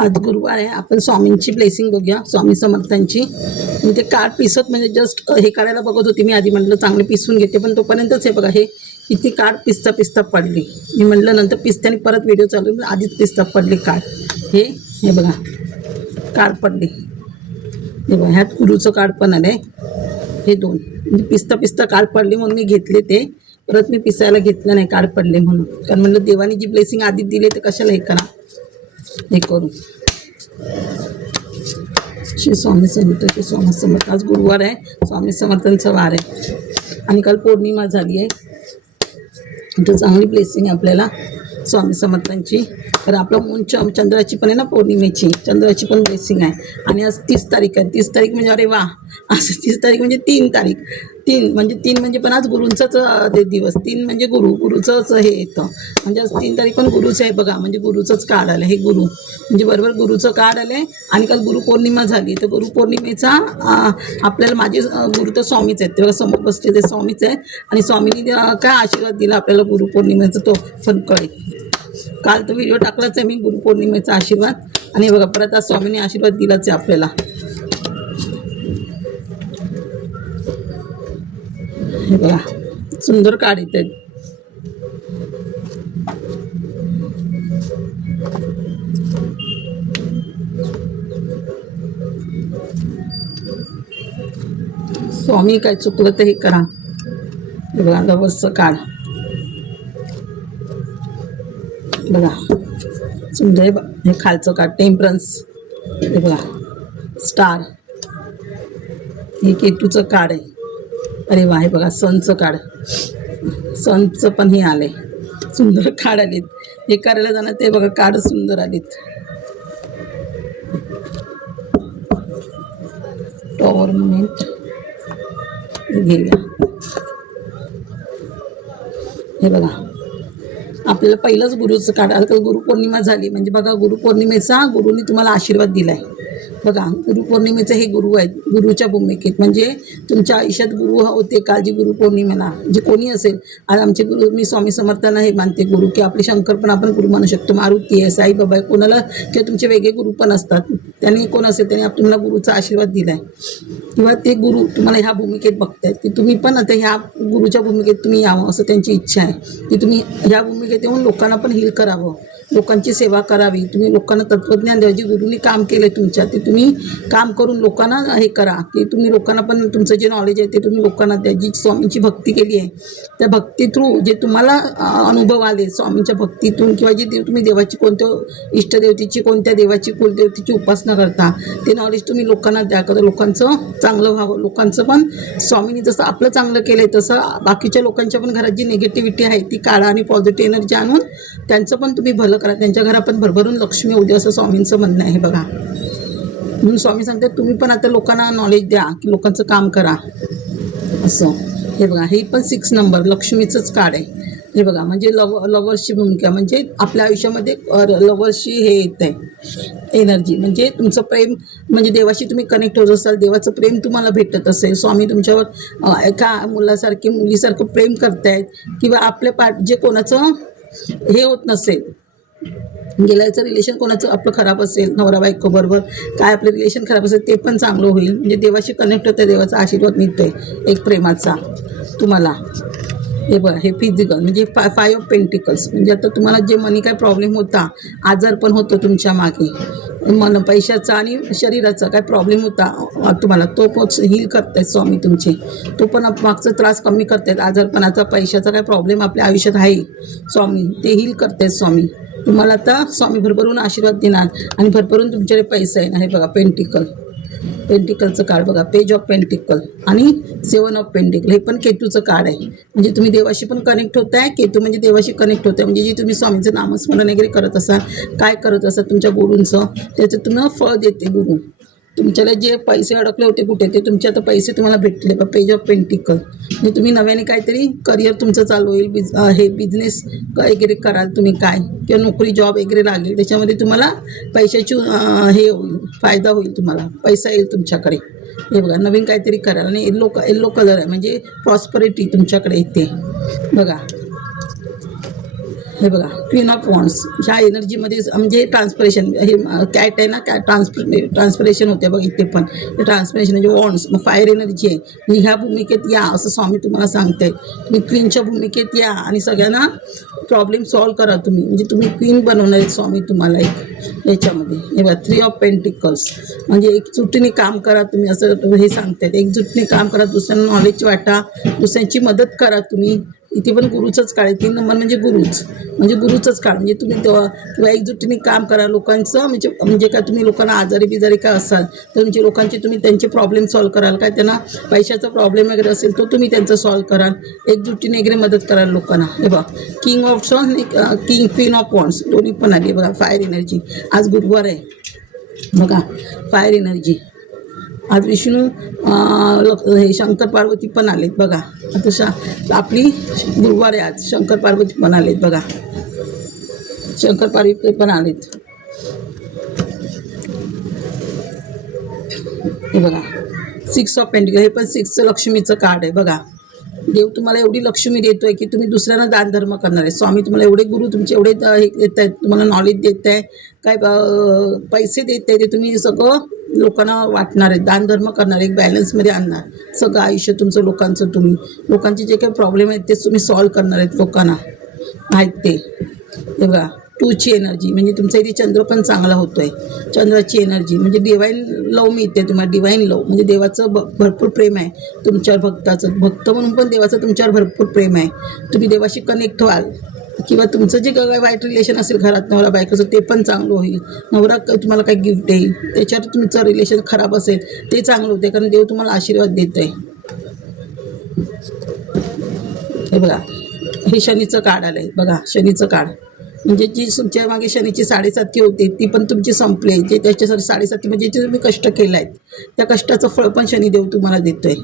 आज गुरुवार आहे. आपण स्वामींची ब्लेसिंग बघूया, स्वामी समर्थांची. मी ते कार्ड पिसत म्हणजे जस्ट हे करायला बघत होती. मी आधी म्हटलं चांगले पिसून घेते, पण तोपर्यंतच हे बघा हे किती कार्ड पिसता पिसता पडली. मी म्हटलं नंतर पिसत्याने परत व्हिडिओ चालू, आधीच पिसता पडले कार्ड. हे बघा कार्ड पडले. हे बघा ह्यात गुरुचं कार्ड पण आलं आहे. हे दोन म्हणजे पिसता पिसता कार्ड पडली म्हणून मी घेतले ते. परत मी पिसायला घेतलं नाही कार्ड पडले म्हणून, कारण म्हणलं देवानी जी ब्लेसिंग आधी दिली ते कशाला हे करा हे करू. श्री स्वामी समर्थ, श्री स्वामी समर्थ. आज गुरुवार आहे, स्वामी समर्थांचा वार आहे आणि काल पौर्णिमा झाली आहे. तर चांगली ब्लेसिंग आहे आपल्याला स्वामी समर्थांची. तर आपलं मून चंद्राची पण आहे ना, पौर्णिमेची चंद्राची पण ब्लेसिंग आहे. आणि आज 30 तारीख आहे. 30 तारीख म्हणजे अरे वा, असं 30 तारीख म्हणजे 3 तारीख. 3 म्हणजे पण आज गुरूंचाच दिवस. 3 म्हणजे गुरुचंच हे येतं. म्हणजे आज 3 तारीख पण गुरुचं आहे बघा. म्हणजे गुरुचंच कार्ड आलं. हे गुरु म्हणजे बरोबर गुरुचं कार्ड आलं आहे. आणि काल गुरुपौर्णिमा झाली. तर गुरुपौर्णिमेचा आपल्याला माझे गुरु तर स्वामीच आहेत. तेव्हा समोर बसले ते स्वामीच आहेत. आणि स्वामींनी काय आशीर्वाद दिला आपल्याला गुरुपौर्णिमेचा तो पण कळेल. काल तो व्हिडिओ टाकलाच आहे मी, गुरुपौर्णिमेचा आशीर्वाद. आणि बघा परत आज स्वामींनी आशीर्वाद दिलाच आहे आपल्याला. हे बघा सुंदर कार्ड येत आहेत. स्वामी काय चुकलं तर हे करा. हे बघा लवर्सचं कार्ड बघा सुंदर आहे. हे खालचं कार्ड टेम्परन्स. हे बघा स्टार. हे केतूचं कार्ड आहे. अरे वा, हे बघा सनचं कार्ड. सनचं पण हे आले सुंदर कार्ड आलेत. हे करायला जाणार ते बघा कार्ड सुंदर आलेत. टॉर्नामेंट घेऊया. हे बघा आपल्याला पहिलंच गुरुचं कार्ड आलं. तर गुरुपौर्णिमा झाली म्हणजे बघा गुरुपौर्णिमेचा गुरुनी तुम्हाला आशीर्वाद दिला आहे. बघा गुरुपौर्णिमेचं हे गुरु आहेत. गुरुच्या भूमिकेत म्हणजे तुमच्या आयुष्यात गुरु होते काळजी गुरुपौर्णिमेला. म्हणजे कोणी असेल, आज आमचे गुरु मी स्वामी समर्थांना हे मानते गुरु, की आपले शंकर पण आपण गुरु मानू शकतो. मारुती आहे, साईबाबा आहे, कोणाला किंवा तुमचे वेगळे गुरु पण असतात. त्यांनी कोण असेल त्याने तुम्हाला गुरुचा आशीर्वाद दिला आहे. किंवा ते गुरु तुम्हाला ह्या भूमिकेत बघतायत की तुम्ही पण आता ह्या गुरुच्या भूमिकेत तुम्ही यावं असं त्यांची इच्छा आहे. की तुम्ही ह्या भूमिकेत येऊन लोकांना पण हील करावं, लोकांची सेवा करावी. तुम्ही लोकांना तत्त्वज्ञान द्यावं. जे गुरुंनी काम केलं तुमच्या ते तुम्ही काम करून लोकांना हे करा, की तुम्ही लोकांना पण तुमचं जे नॉलेज आहे ते तुम्ही लोकांना द्या. जी स्वामींची भक्ती केली आहे त्या भक्ती थ्रू जे तुम्हाला अनुभव आले स्वामींच्या भक्तीतून, किंवा जे तुम्ही देवाची कोणत्या इष्टदेवतेची कोणत्या देवाची कुलदेवतेची उपासना करता ते नॉलेज तुम्ही लोकांना द्या. का लोकांचं चांगलं व्हावं. लोकांचं पण स्वामींनी जसं आपलं चांगलं केलं आहे तसं बाकीच्या लोकांच्या पण घरात जी निगेटिव्हिटी आहे ती काढा आणि पॉझिटिव्ह एनर्जी आणून त्यांचं पण तुम्ही भलं करा. त्यांच्या घरात पण भरभरून लक्ष्मी येऊ दे असं स्वामींचं म्हणणं आहे बघा. म्हणून स्वामी सांगतात तुम्ही पण आता लोकांना नॉलेज द्या, की लोकांचं काम करा असं. हे बघा हे पण 6 नंबर लक्ष्मीचंच कार्ड आहे. हे बघा म्हणजे लवर्सची भूमिका म्हणजे आपल्या आयुष्यामध्ये लवर्सची हे येत आहे एनर्जी. म्हणजे तुमचं प्रेम म्हणजे देवाशी तुम्ही कनेक्ट होत असाल, देवाचं प्रेम तुम्हाला भेटत असेल. स्वामी तुमच्यावर एका मुलासारखे मुलीसारखं प्रेम करतायत. किंवा आपल्या जे कोणाचं हे होत नसेल, गेल्याचं रिलेशन कोणाचं आपलं खराब असेल, नवरा बायको बरोबर काय आपलं रिलेशन खराब असेल ते पण चांगलं होईल. म्हणजे देवाशी कनेक्ट होतं, देवाचा आशीर्वाद मिळतोय एक प्रेमाचा तुम्हाला. हे बघा हे फिजिकल म्हणजे 5 ऑफ पेंटिकल्स. म्हणजे आता तुम्हाला जे मनी काय प्रॉब्लेम होता, आजार पण होतं तुमच्या मागे, मन पैशाचा आणि शरीराचा काय प्रॉब्लेम होता तुम्हाला, तो पण हील करतायत स्वामी तुमचे. तो पण मागचा त्रास कमी करतायत. आजारपणाचा पैशाचा काय प्रॉब्लेम आपल्या आयुष्यात आहे स्वामी ते हील करतायत स्वामी तुम्हाला. आता स्वामी भरभरून आशीर्वाद देणार आणि भरभरून तुमच्याकडे पैसा आहे ना. हे बघा पेंटिकलचं कार्ड बघा, पेज ऑफ पेंटिकल आणि 7 ऑफ पेंटिकल. हे पण केतूचं कार्ड आहे. म्हणजे तुम्ही देवाशी पण कनेक्ट होत आहे. केतू म्हणजे देवाशी कनेक्ट होत आहे. म्हणजे जे तुम्ही स्वामींचं नामस्मरण वगैरे करत असाल, काय करत असाल तुमच्या गुरूंचं, त्याचं तुम्हाला फळ देते गुरु. तुमच्याला जे पैसे अडकले होते कुठे ते तुमचे आता पैसे तुम्हाला भेटले. पेज ऑफ पेंटिकल म्हणजे तुम्ही नव्याने काहीतरी करिअर तुमचं चालू होईल. हे बिझनेस वगैरे कराल तुम्ही काय, किंवा नोकरी जॉब वगैरे लागेल त्याच्यामध्ये तुम्हाला पैशाची हे होईल, फायदा होईल. तुम्हाला पैसा येईल तुमच्याकडे. हे बघा नवीन काहीतरी कराल. आणि येल्लो कलर आहे म्हणजे प्रॉस्परिटी तुमच्याकडे येते बघा. हे बघा क्वीन ऑफ वॉन्ड्स ह्या एनर्जीमध्ये म्हणजे ट्रान्सपरेशन हे कॅट आहे ना ट्रान्सपरेशन होते बघ इथे पण हे ट्रान्सपरेशन म्हणजे वॉन्ड्स मग फायर एनर्जी आहे म्हणजे ह्या भूमिकेत या असं स्वामी तुम्हाला सांगते. तुम्ही क्वीनच्या भूमिकेत या आणि सगळ्यांना प्रॉब्लेम सॉल्व्ह करा तुम्ही म्हणजे तुम्ही क्वीन बनवणार आहेत स्वामी तुम्हाला एक याच्यामध्ये. हे बघा 3 ऑफ पेंटिकल्स म्हणजे एकजुटीने काम करा तुम्ही असं हे सांगतायत. एकजुटीने काम करा, दुसऱ्यांना नॉलेज वाटा, दुसऱ्यांची मदत करा तुम्ही. इथे पण गुरुचंच काळ आहे. 3 नंबर म्हणजे गुरुचंच काळ म्हणजे तुम्ही तेव्हा किंवा एकजुटीने काम करा लोकांचं म्हणजे काय तुम्ही लोकांना आजारी बिजारी काय असाल तर तुमचे लोकांचे तुम्ही त्यांचे प्रॉब्लेम सॉल्व्ह कराल. काय त्यांना पैशाचा प्रॉब्लेम वगैरे असेल तो तुम्ही त्यांचं सॉल्व्ह कराल. एकजुटीने वगैरे मदत कराल लोकांना. हे बघा किंग ऑफ सॉन क्वीन ऑफ वॉन्ड्स दोन्ही पण आली बघा. फायर एनर्जी आज गुरुवार आहे बघा. फायर एनर्जी आज विष्णू हे शंकर पार्वती पण आलेत बघा. आता आपली गुरुवार आहे आज. शंकर पार्वती पण आलेत बघा. शंकर पार्वती पण आलेत हे बघा. 6 ऑफ पेंटिकल हे पण 6चं लक्ष्मीचं कार्ड आहे बघा. देव तुम्हाला एवढी लक्ष्मी देतोय की तुम्ही दुसऱ्यांना दानधर्म करणार आहे. स्वामी तुम्हाला एवढे गुरु तुमचे एवढे हे देत आहेत, तुम्हाला नॉलेज देत आहे, काय पैसे देत आहे ते तुम्ही सगळं लोकांना वाटणार आहे, दानधर्म करणार, एक बॅलन्समध्ये आणणार सगळं आयुष्य तुमचं लोकांचं. तुम्ही लोकांचे जे काही प्रॉब्लेम आहेत ते तुम्ही सॉल्व्ह करणार आहेत लोकांना आहेत ते. हे बघा 2ची एनर्जी म्हणजे तुमचा इथे चंद्र पण चांगला होतो आहे. चंद्राची एनर्जी म्हणजे डिवाईन लव मिळते तुम्हाला. डिवाईन लव म्हणजे देवाचं भरपूर प्रेम आहे तुमच्यावर. भक्त म्हणून पण देवाचं तुमच्यावर भरपूर प्रेम आहे. तुम्ही देवाशी कनेक्ट व्हाल किंवा तुमचं जे काय वाईट रिलेशन असेल घरात नवरा बायकोचं ते पण चांगलं होईल. नवरा तुम्हाला काही गिफ्ट देईल त्याच्यावर तुमचं रिलेशन खराब असेल ते चांगलं होते कारण देव तुम्हाला आशीर्वाद देत आहे. हे बघा हे शनीचं कार्ड आलं आहे बघा. शनीचं कार्ड म्हणजे जी तुमच्या मागे शनीची 7.5 होती ती पण तुमची संपली. जे त्याच्यासाठी 7.5 म्हणजे जे तुम्ही कष्ट केलं आहेत त्या कष्टाचं फळ पण शनिदेव तुम्हाला देतो आहे.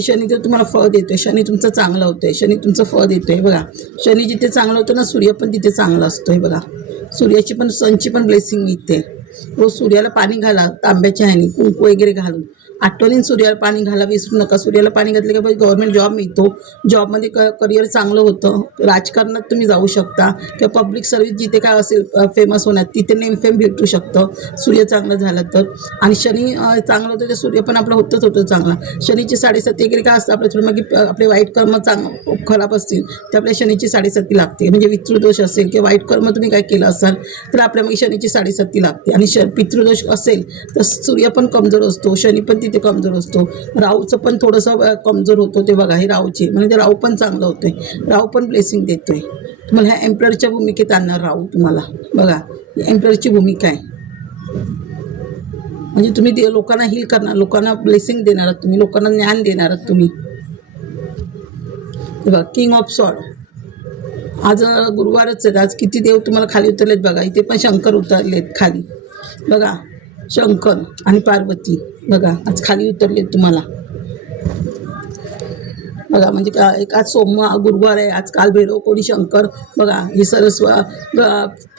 शनिदेव तुम्हाला फळ देतो आहे. शनी तुमचं चांगलं होतं आहे. शनी तुमचं फळ देतो आहे बघा. शनी जिथे चांगलं होतं ना सूर्य पण तिथे चांगला असतो आहे बघा. सूर्याची पण सनची पण ब्लेसिंग मिळते. रोज सूर्याला पाणी घाला तांब्याच्या ह्याने कुंकू वगैरे घालून. आठवणीने सूर्याला पाणी घाला विसरू नका. सूर्याला पाणी घातलं की गव्हर्नमेंट जॉब मिळतो. जॉबमध्ये करिअर चांगलं होतं. राजकारणात तुम्ही जाऊ शकता किंवा पब्लिक सर्व्हिस जिथे काय असेल फेमस होण्यात तिथे नेम फेम भेटू शकतं सूर्य चांगलं झालं तर. आणि शनी चांगलं होतं ते सूर्य पण आपलं होतं चांगला. शनीची 7.5 वगैरे काय असतं आपल्या थोडं मग आपले वाईट कर्म खराब असतील ते आपल्या शनीची 7.5 लागते. म्हणजे पितृदोष असेल किंवा वाईट कर्म तुम्ही काय केलं असाल तर आपल्या मग शनीची 7.5 लागते. आणि पितृदोष असेल तर सूर्य पण कमजोर असतो. शनी पण ते कमजोर असतो. राहूचं पण थोडंसं कमजोर होतो ते बघा. हे राहूचे म्हणजे राहू पण चांगलं होतोय. राहू पण ब्लेसिंग देतोय तुम्हाला. ह्या एम्पररच्या भूमिकेत आणणार राहू तुम्हाला बघा. एम्पररची भूमिका आहे म्हणजे तुम्ही लोकांना हील करणार, लोकांना ब्लेसिंग देणार आहात तुम्ही, लोकांना ज्ञान देणार आहात तुम्ही. बघा किंग ऑफ सॉर्ड आज गुरुवारच आहेत. आज किती देव तुम्हाला खाली उतरलेत बघा. इथे पण शंकर उतरलेत खाली बघा. शंकर आणि पार्वती बघा आज खाली उतरलेत तुम्हाला बघा. म्हणजे एक आज गुरुवार आहे. आज काल भैरव कोणी शंकर बघा. हे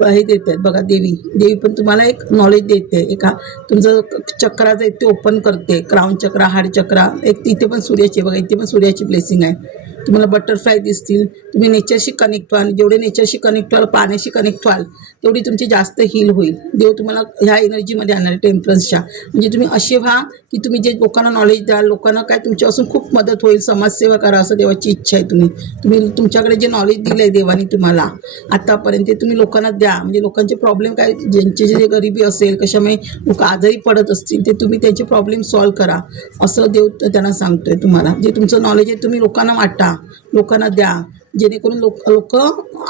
हे देत आहेत बघा. देवी पण तुम्हाला एक नॉलेज देते. एका तुमचं चक्राचं एक ते ओपन करते. क्राऊन चक्रा, हार्ट चक्रा एक तिथे पण सूर्याची बघा. इथे पण सूर्याची ब्लेसिंग आहे. तुम्हाला बटरफ्लाय दिसतील. तुम्ही नेचरशी कनेक्ट व्हाल. जेवढे नेचरशी कनेक्ट व्हाल, पाण्याशी कनेक्ट व्हाल तेवढी तुमची जास्त हील होईल. देव तुम्हाला ह्या एनर्जीमध्ये आणणार आहे टेम्परन्सच्या. म्हणजे तुम्ही असे व्हा की तुम्ही जे लोकांना नॉलेज द्याल, लोकांना काय तुमच्यापासून खूप मदत होईल. समाजसेवा करा असं देवाची इच्छा आहे. तुम्ही तुमच्याकडे जे नॉलेज दिलं आहे देवाने तुम्हाला आतापर्यंत ते तुम्ही लोकांना द्या. म्हणजे लोकांचे प्रॉब्लेम काय ज्यांचे जे गरिबी असेल कशामुळे लोक आजारी पडत असतील ते तुम्ही त्यांचे प्रॉब्लेम सॉल्व्ह करा असं देव त्यांना सांगतोय तुम्हाला. जे तुमचं नॉलेज आहे तुम्ही लोकांना वाटा, लोकांना द्या. जेणेकरून लोक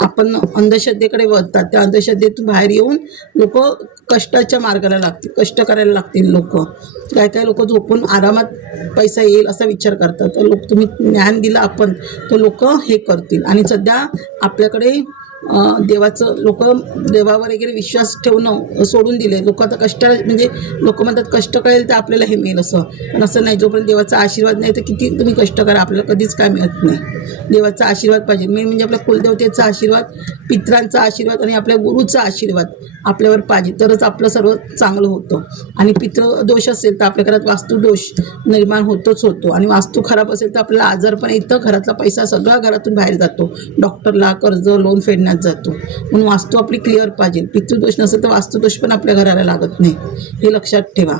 आपण अंधश्रद्धेकडे वळतात. त्या अंधश्रद्धेतून बाहेर येऊन लोक कष्टाच्या मार्गाला लागतील, कष्ट करायला लागतील. लोक काय लोक झोपून आरामात पैसा येईल असा विचार करतात. तर तुम्ही ज्ञान दिलं आपण तर लोक हे करतील. आणि सध्या आपल्याकडे देवाचं लोक देवावर वगैरे विश्वास ठेवणं सोडून दिले. लोक आता म्हणजे लोक म्हणतात कष्ट करेल तर आपल्याला हे मिळेल असं. पण असं नाही. जोपर्यंत देवाचा आशीर्वाद नाही तर किती तुम्ही कष्ट करा आपल्याला कधीच काय मिळत नाही. देवाचा आशीर्वाद पाहिजे. मेन म्हणजे आपल्या कुलदेवतेचा आशीर्वाद, पित्रांचा आशीर्वाद आणि आपल्या गुरुचा आशीर्वाद आपल्यावर पाहिजे तरच आपलं सर्व चांगलं होतं. आणि पितृदोष असेल तर आपल्या घरात वास्तुदोष निर्माण होतो. आणि वास्तू खराब असेल तर आपल्याला आजार पण येतं. घरातला पैसा सगळा घरातून बाहेर जातो. डॉक्टरला कर्ज लोन फेडण्यासाठी महिन्यात जातो. म्हणून वास्तू आपली क्लिअर पाहिजे. पितृदोष नसेल तर वास्तुदोष पण आपल्या घराला लागत नाही, हे लक्षात ठेवा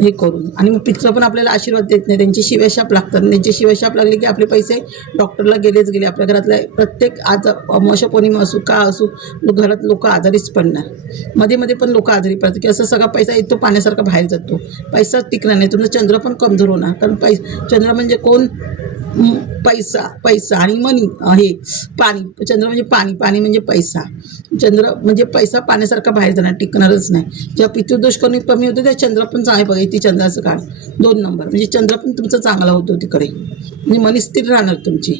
हे करून. आणि मग पित्र पण आपल्याला आशीर्वाद देत नाही, त्यांची शिव्याशाप लागतात. त्यांची शिव्याशाप लागली की आपले पैसे डॉक्टरला गेलेच गेले. आपल्या घरातल्या प्रत्येक अमावस्या पौर्णिमा असू का असू घरात लोक आजारीच पडणार. मध्ये मध्ये पण लोक आजारी पडतात की असं सगळा पैसा येतो पाण्यासारखा बाहेर जातो, पैसाच टिकणार नाही. तुमचा चंद्र पण कमजोर होणार, कारण चंद्र म्हणजे कोण? पैसा आणि मनी, हे पाणी. चंद्र म्हणजे पाणी म्हणजे पैसा. चंद्र म्हणजे पैसा पाण्यासारखा बाहेर जाणार, टिकणारच नाही. जेव्हा पितृदोष कमी होतो त्या चंद्र पण चांगले. बघा इथे चंद्राचं काळ 2 नंबर, म्हणजे चंद्र पण तुमचा चांगला होतो तिकडे, म्हणजे मनी स्थिर राहणार तुमची.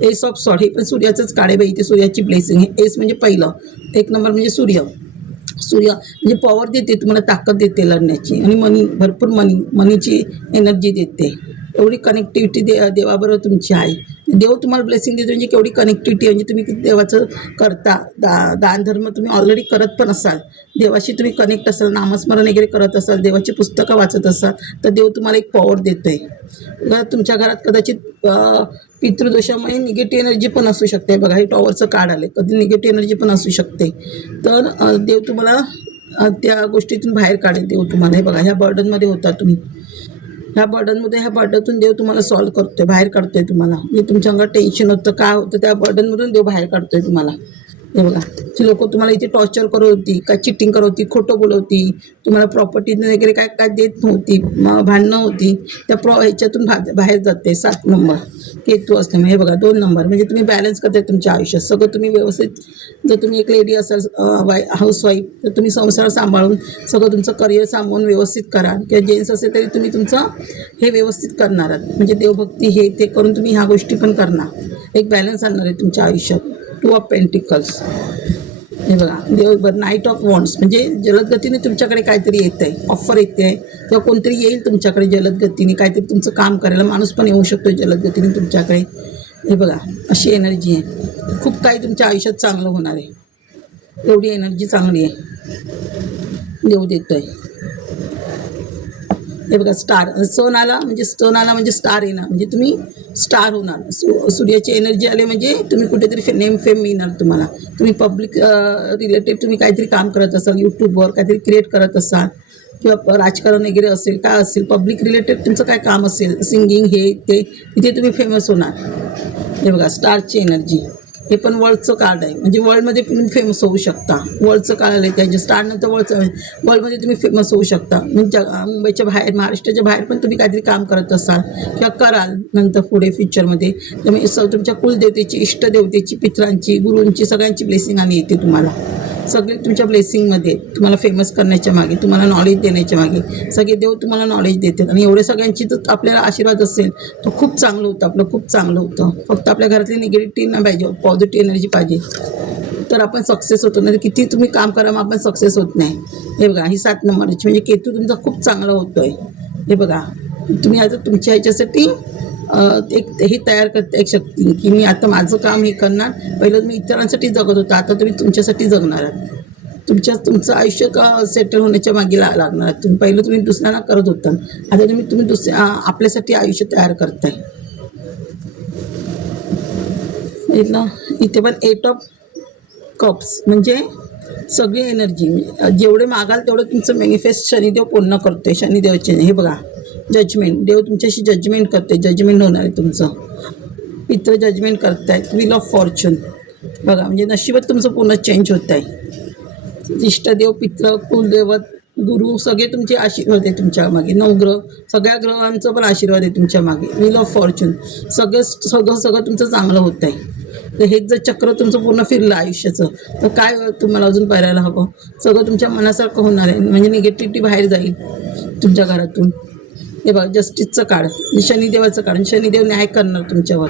एस ऑफ सॉर्ड हे पण सूर्याचंच काळ आहे बाई, इथे सूर्याची ब्लेसिंग आहे. एस म्हणजे पहिलं, 1 नंबर म्हणजे सूर्य म्हणजे पॉवर देते तुम्हाला, ताकद देते लढण्याची. आणि भरपूर मनीची एनर्जी देते. एवढी कनेक्टिव्हिटी देवाबरोबर तुमची आहे. देव तुम्हाला ब्लेसिंग देतो म्हणजे केवढी कनेक्टिव्हिटी, म्हणजे तुम्ही देवाचं करता. दानधर्म तुम्ही ऑलरेडी करत पण असाल, देवाशी तुम्ही कनेक्ट असाल, नामस्मरण वगैरे करत असाल, देवाची पुस्तकं वाचत असाल, तर देव तुम्हाला एक पॉवर देतो आहे. तुमच्या घरात कदाचित पितृदोषामुळे निगेटिव्ह एनर्जी पण असू शकते. बघा हे टॉवरचं कार्ड आले, कधी निगेटिव्ह एनर्जी पण असू शकते. तर देव तुम्हाला त्या गोष्टीतून बाहेर काढेल. देव तुम्हाला हे बघा ह्या बर्डनमध्ये होता तुम्ही, ह्या बर्डनतून देव तुम्हाला सॉल्व्ह करतोय, बाहेर काढतोय तुम्हाला. म्हणजे तुमच्या अंगात टेन्शन होतं, काय होतं, त्या बर्डनमधून देव बाहेर काढतोय तुम्हाला. हे बघा ती लोक तुम्हाला इथे टॉर्चर करत होती, काय चिटिंग करत होती, खोटं बोलवती, तुम्हाला प्रॉपर्टी वगैरे काय देत नव्हती, भांडणं होती, त्या ह्याच्यातून बाहेर जाते. 7 नंबर केतू असल्यामुळे. हे बघा 2 नंबर म्हणजे तुम्ही बॅलन्स करताय तुमच्या आयुष्यात. सगळं तुम्ही व्यवस्थित, जर तुम्ही एक लेडी असाल हाऊसवाईफ, तर तुम्ही संसार सांभाळून सगळं तुमचं करिअर सांभाळून व्यवस्थित करा. किंवा जेंट्स असेल तरी तुम्ही तुमचं हे व्यवस्थित करणार आहात, म्हणजे देवभक्ती हे ते करून तुम्ही ह्या गोष्टी पण करणार. एक बॅलन्स आणणार आहे तुमच्या आयुष्यात. 2 ऑफ पेंटिकल्स. हे बघा देवभर नाईट ऑफ वॉन्ड्स, म्हणजे जलदगतीने तुमच्याकडे काहीतरी येतं आहे, ऑफर येते आहे, किंवा कोणतरी येईल तुमच्याकडे जलदगतीने काहीतरी तुमचं काम करायला. माणूस पण येऊ शकतो जलदगतीने तुमच्याकडे. हे बघा अशी एनर्जी आहे. खूप काही तुमच्या आयुष्यात चांगलं होणार आहे, एवढी एनर्जी चांगली आहे देव देतो आहे. हे बघा स्टार, सन आला म्हणजे स्टार येणार, म्हणजे तुम्ही स्टार होणार. सूर्याची एनर्जी आले म्हणजे तुम्ही कुठेतरी नेम फेम मिळणार तुम्हाला. तुम्ही पब्लिक रिलेटेड तुम्ही काहीतरी काम करत असाल, यूट्यूबवर काहीतरी क्रिएट करत असाल, किंवा राजकारण वगैरे असेल, काय असेल, पब्लिक रिलेटेड तुमचं काय काम असेल, सिंगिंग हे ते, तिथे तुम्ही फेमस होणार. हे बघा स्टारची एनर्जी. हे पण वर्ल्डचं कार्ड आहे, म्हणजे वर्ल्डमध्ये तुम्ही फेमस होऊ शकता. वर्ल्डचं कार्ड आलं त्याच्या स्टारनंतर वर्ल्डमध्ये तुम्ही फेमस होऊ शकता. म्हणजे मुंबईच्या बाहेर, महाराष्ट्राच्या बाहेर पण तुम्ही काहीतरी काम करत असाल किंवा कराल नंतर पुढे फ्युचरमध्ये. तुम्ही तुमच्या कुलदेवतेची, इष्टदेवतेची, पित्रांची, गुरूंची सगळ्यांची ब्लेसिंग आणि येते तुम्हाला. सगळे तुमच्या ब्लेसिंगमध्ये तुम्हाला फेमस करण्याच्या मागे, तुम्हाला नॉलेज देण्याच्या मागे सगळे देव तुम्हाला नॉलेज देतात. आणि एवढे सगळ्यांची जर आपल्याला आशीर्वाद असेल तर खूप चांगलं होतं, आपलं खूप चांगलं होतं. फक्त आपल्या घरातली निगेटिव्ह नाही पाहिजे, पॉझिटिव्ह एनर्जी पाहिजे, तर आपण सक्सेस होतो. नाही किती तुम्ही काम करा मग आपण सक्सेस होत नाही. हे बघा ही 7 नंबरची म्हणजे केतू तुमचा खूप चांगला होतो आहे. हे बघा तुम्ही आता तुमच्या ह्याच्यासाठी एक हे तयार करते एक शक्ती, की मी आता माझं काम हे करणार. पहिलं तुम्ही इतरांसाठी जगत होता, आता तुम्ही तुमच्यासाठी जगणार आहात. तुमचं आयुष्य सेटल होण्याच्या मागे लागणार आहात. पहिलं तुम्ही दुसऱ्यांना करत होता, आता तुम्ही आपल्यासाठी आयुष्य तयार करताय. इथे पण 8 ऑफ कप्स म्हणजे सगळी एनर्जी, जेवढे मागाल तेवढं तुमचं मॅनिफेस्ट शनिदेव पूर्ण करतोय. शनिदेवचे हे बघा जजमेंट, देव तुमच्याशी जजमेंट करते, जजमेंट होणार आहे तुमचं. पित्र जजमेंट करतायत. व्हील ऑफ फॉर्च्यून बघा, म्हणजे नशीबच तुमचं पूर्ण चेंज होत आहे. इष्टदेव, पित्र, कुलदैवत, गुरु सगळे तुमचे आशीर्वाद आहे तुमच्या मागे. 9 ग्रह, सगळ्या ग्रहांचं पण आशीर्वाद आहे तुमच्या मागे. व्हील ऑफ फॉर्च्यून सगळं तुमचं चांगलं होत आहे. तर हेच जर चक्र तुमचं पूर्ण फिरलं आयुष्याचं, तर काय तुम्हाला अजून करायला हवं. सगळं तुमच्या मनासारखं होणार आहे, म्हणजे निगेटिव्हिटी बाहेर जाईल तुमच्या घरातून. हे बघा जस्टिसचं काढ, शनिदेवाचं काढ, शनिदेव न्याय करणार तुमच्यावर.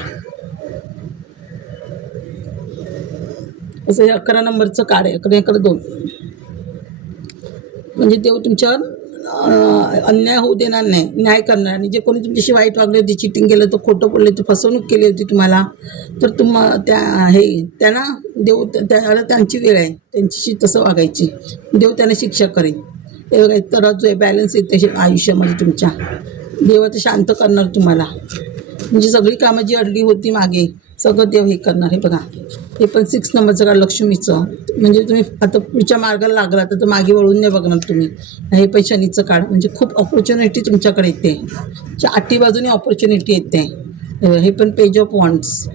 असं हे 11 नंबरचं काढ आहे, 11-2 म्हणजे देव तुमच्यावर अन्याय होऊ देणार नाही, न्याय करणार. आणि जे कोणी तुमच्याशी वाईट वागले होते, चिटिंग केलं होतं, खोटं बोलले होते, फसवणूक केली होती तुम्हाला, तर त्यांना देव त्यांची वेळ आहे त्यांच्याशी तसं वागायची. देव त्यांना शिक्षा करेल. हे बघा तर जो आहे बॅलन्स येते आयुष्यामध्ये तुमच्या. देव ते शांत करणार तुम्हाला, म्हणजे सगळी कामं जी अडली होती मागे सगळं देव हे करणार. हे बघा, हे पण 6 नंबरचं कार्ड लक्ष्मीचं. म्हणजे तुम्ही आता पुढच्या मार्गाला लागला तर मागे वळून नाही बघणार तुम्ही. हे पण शनीचं कार्ड. म्हणजे खूप ऑपॉर्च्युनिटी तुमच्याकडे येते. आठी बाजूने ऑपॉर्च्युनिटी येते. हे पण पेज ऑफ वॉन्ड्स.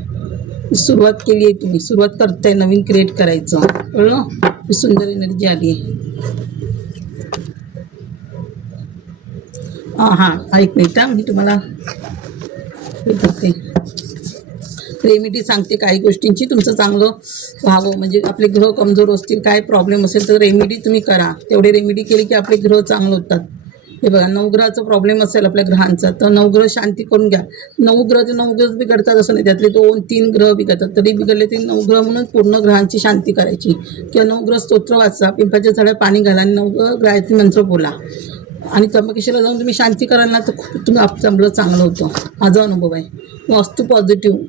सुरुवात केली आहे तुम्ही, सुरुवात करताय नवीन क्रिएट करायचं. कळलं? सुंदर एनर्जी आली आहे. हां, एक मिनिट मी तुम्हाला हे करते, रेमेडी सांगते काही गोष्टींची. तुमचं चांगलं व्हावं, म्हणजे आपले ग्रह कमजोर असतील, काय प्रॉब्लेम असेल तर रेमेडी तुम्ही करा. तेवढे रेमेडी केली की आपले ग्रह चांगले होतात. हे बघा, नवग्रहाचा प्रॉब्लेम असेल आपल्या ग्रहांचा तर नवग्रह शांती करून घ्या. 9 ग्रह ते 9 ग्रह बिघडतात असं नाही, त्यातले 2-3 ग्रह बिघडतात. तरी बिघडले ते 9 ग्रह म्हणून पूर्ण ग्रहांची शांती करायची. किंवा 9 ग्रह स्तोत्र वाचा, पिंपळाच्या झाडात पाणी घाला आणि 9 गायत्री मंत्र बोला. आणि त्र्यंबकेश्वरला जाऊन तुम्ही शांती कराल ना तर खूप तुम्ही चांगलं होतं. माझा अनुभव आहे. वास्तू पॉझिटिव्ह.